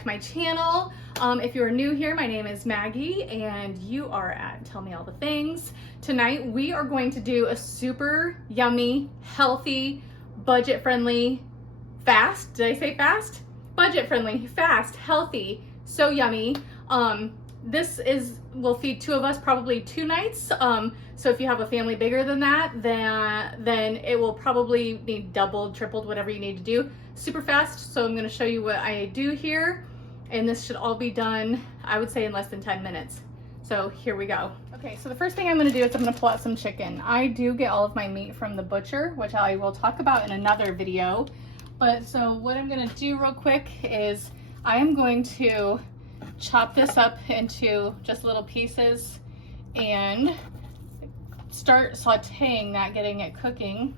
back to my channel. If you're new here, my name is Maggie and you are at Tell Me All the Things. Tonight we are going to do a super yummy, healthy, budget-friendly, fast, did I say fast? Budget-friendly, fast, healthy, so yummy. This will feed two of us probably 2 nights. So if you have a family bigger than that, then it will probably need doubled, tripled, whatever you need to do. Super fast. So I'm going to show you what I do here, and this should all be done, I would say, in less than 10 minutes. So here we go. Okay, so the first thing I'm going to do is I'm going to pull out some chicken. I do get all of my meat from the butcher, which I will talk about in another video. But so what I'm going to do real quick is I am going to chop this up into just little pieces and start sauteing that, getting it cooking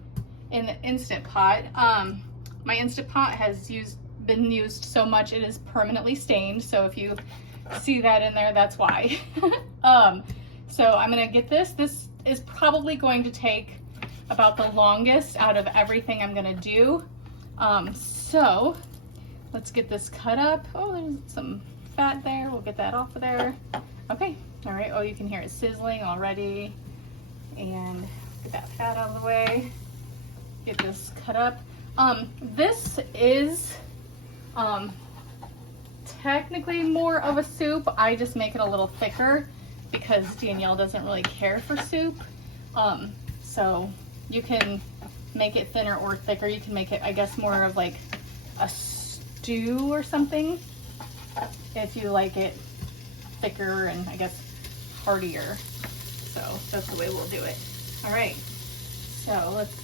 in the Instant Pot. My Instant Pot has been used so much it is permanently stained, so if you see that in there, that's why. So I'm gonna get this. This is probably going to take about the longest out of everything I'm gonna do. So let's get this cut up. Oh, there's some fat there. We'll get that off of there. Okay, all right. Oh, you can hear it sizzling already. And get that fat out of the way. Get this cut up. This is technically more of a soup. I just make it a little thicker because Danielle doesn't really care for soup. So you can make it thinner or thicker. You can make it, I guess, more of like a stew or something if you like it thicker and I guess heartier. So that's the way we'll do it. All right, so let's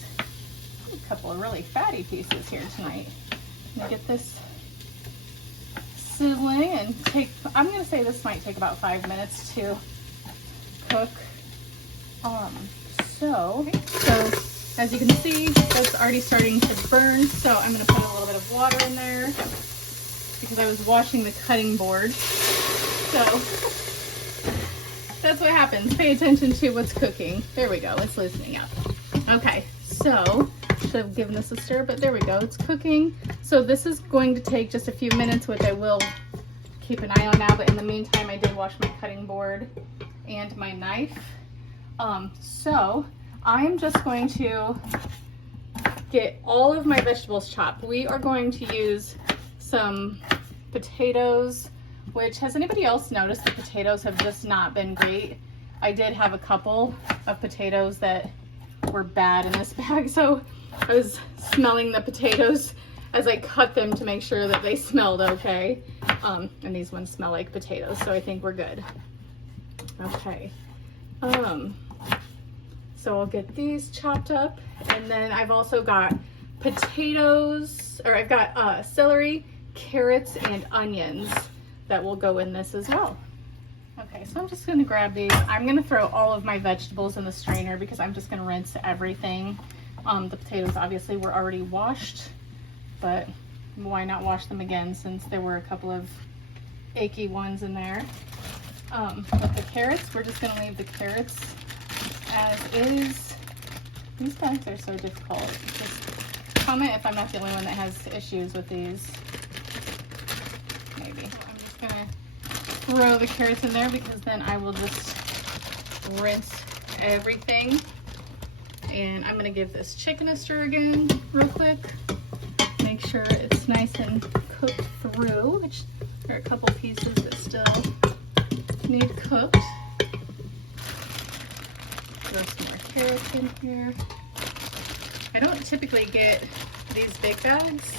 a couple of really fatty pieces here tonight. I'm gonna get this sizzling and I'm gonna say this might take about 5 minutes to cook. So as you can see, it's already starting to burn. So I'm gonna put a little bit of water in there because I was washing the cutting board. So that's what happens. Pay attention to what's cooking. There we go. It's loosening up. Okay, so should have given this a stir, but there we go. It's cooking. So this is going to take just a few minutes, which I will keep an eye on now. But in the meantime, I did wash my cutting board and my knife. So I'm just going to get all of my vegetables chopped. We are going to use some potatoes, which, has anybody else noticed the potatoes have just not been great? I did have a couple of potatoes that were bad in this bag, so I was smelling the potatoes as I cut them to make sure that they smelled okay. And these ones smell like potatoes, so I think we're good. Okay. So I'll get these chopped up, and then I've also got potatoes, or I've got celery, carrots, and onions that will go in this as well. Okay, so I'm just gonna grab these. I'm gonna throw all of my vegetables in the strainer because I'm just gonna rinse everything. The potatoes obviously were already washed, but why not wash them again since there were a couple of achy ones in there. With the carrots, we're just gonna leave the carrots as is. These bags are so difficult. Just comment if I'm not the only one that has issues with these. Maybe. I'm just gonna throw the carrots in there because then I will just rinse everything. And I'm gonna give this chicken a stir again real quick. Make sure it's nice and cooked through, which there are a couple pieces that still need cooked. Throw some more carrots in here. I don't typically get these big bags.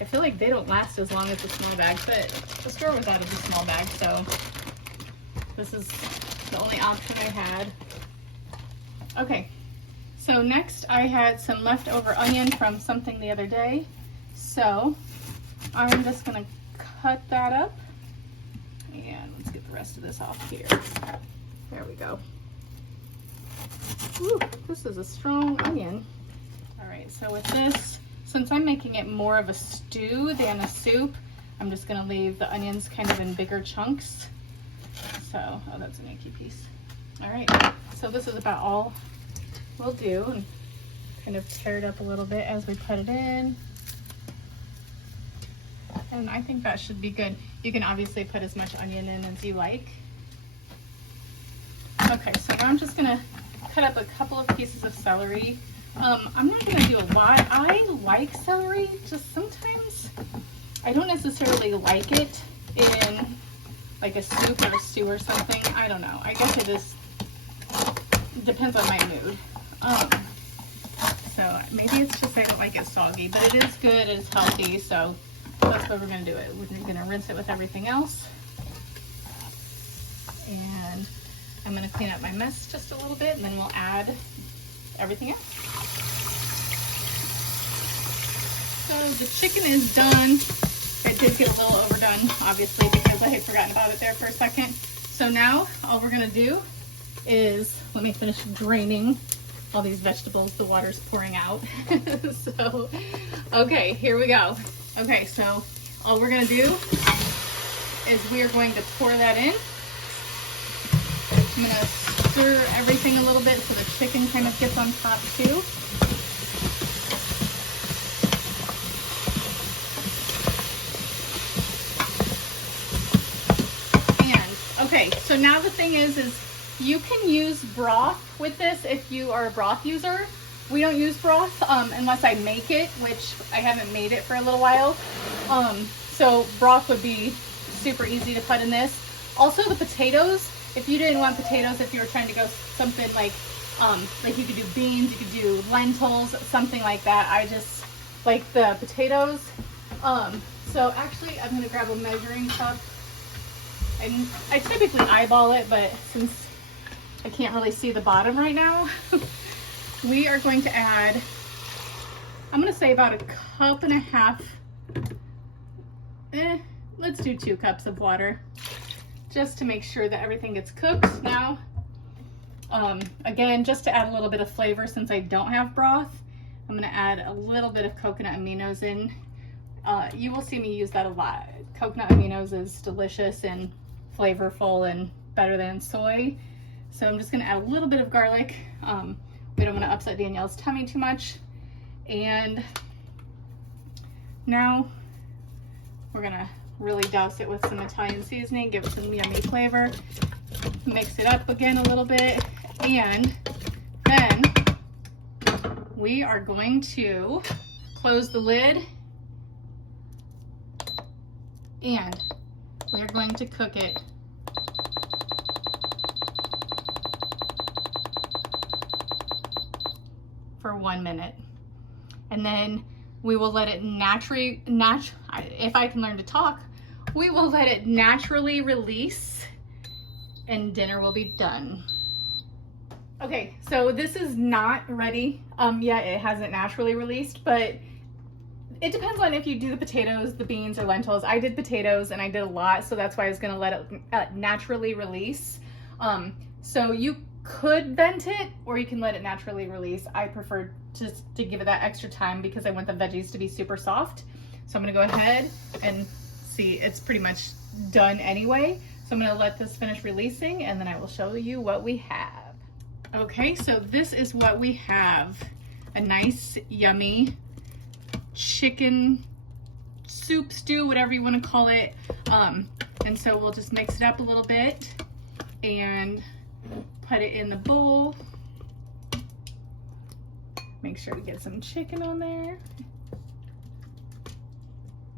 I feel like they don't last as long as the small bags, but the store was out of the small bag, so this is the only option I had. Okay, so next I had some leftover onion from something the other day, so I'm just gonna cut that up, and let's get the rest of this off here. There we go. Ooh, this is a strong onion. All right, so with this, since I'm making it more of a stew than a soup, I'm just gonna leave the onions kind of in bigger chunks. So, oh, that's an icky piece. All right, so this is about all we'll do, and kind of tear it up a little bit as we put it in. And I think that should be good. You can obviously put as much onion in as you like. Okay, so now I'm just gonna cut up a couple of pieces of celery. I'm not gonna do a lot. I like celery, just sometimes I don't necessarily like it in like a soup or a stew or something. I don't know. I guess it depends on my mood. So maybe it's just I don't like it soggy, but it is good, it's healthy, so that's what we're gonna do it. We're gonna rinse it with everything else. And I'm gonna clean up my mess just a little bit, and then we'll add everything else. So the chicken is done. It did get a little overdone, obviously, because I had forgotten about it there for a second. So now all we're gonna do is, let me finish draining all these vegetables. The water's pouring out. So, okay, here we go. Okay, so all we're gonna do is we are going to pour that in. I'm gonna stir everything a little bit so the chicken kind of gets on top too. And, okay, so now the thing is you can use broth with this if you are a broth user. We don't use broth unless I make it, which I haven't made it for a little while. So broth would be super easy to put in this. Also the potatoes, if you didn't want potatoes, if you were trying to go something like you could do beans, you could do lentils, something like that. I just like the potatoes. So actually I'm gonna grab a measuring cup. And I typically eyeball it, but since I can't really see the bottom right now, we are going to add, I'm gonna say about 1.5 cups. Let's do 2 cups of water, just to make sure that everything gets cooked now. Again, just to add a little bit of flavor, since I don't have broth, I'm gonna add a little bit of coconut aminos in. You will see me use that a lot. Coconut aminos is delicious and flavorful and better than soy. So I'm just gonna add a little bit of garlic. We don't want to upset Danielle's tummy too much. And now we're gonna really douse it with some Italian seasoning, give it some yummy flavor. Mix it up again a little bit, and then we are going to close the lid, and we're going to cook it for 1 minute, and then we will let it if I can learn to talk, we will let it naturally release, and dinner will be done. Okay, so this is not ready yet. It hasn't naturally released, but it depends on if you do the potatoes, the beans, or lentils. I did potatoes and I did a lot, so that's why I was gonna let it naturally release. So you could vent it, or you can let it naturally release. I prefer just to give it that extra time because I want the veggies to be super soft. So I'm gonna go ahead and see, it's pretty much done anyway. So I'm gonna let this finish releasing, and then I will show you what we have. Okay, so this is what we have. A nice, yummy chicken soup, stew, whatever you wanna call it. And so we'll just mix it up a little bit and put it in the bowl. Make sure to get some chicken on there.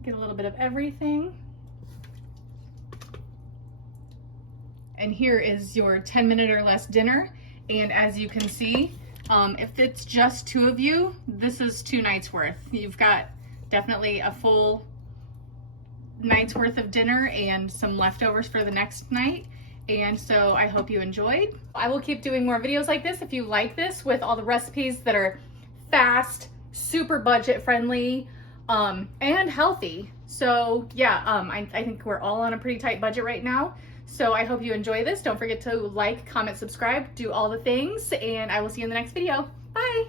Get a little bit of everything. And here is your 10-minute or less dinner. And as you can see, if it's just 2 of you, this is 2 nights worth. You've got definitely a full night's worth of dinner and some leftovers for the next night. And so I hope you enjoyed. I will keep doing more videos like this if you like this, with all the recipes that are fast, super budget friendly, and healthy. So yeah, I think we're all on a pretty tight budget right now. So I hope you enjoy this. Don't forget to like, comment, subscribe, do all the things, and I will see you in the next video. Bye.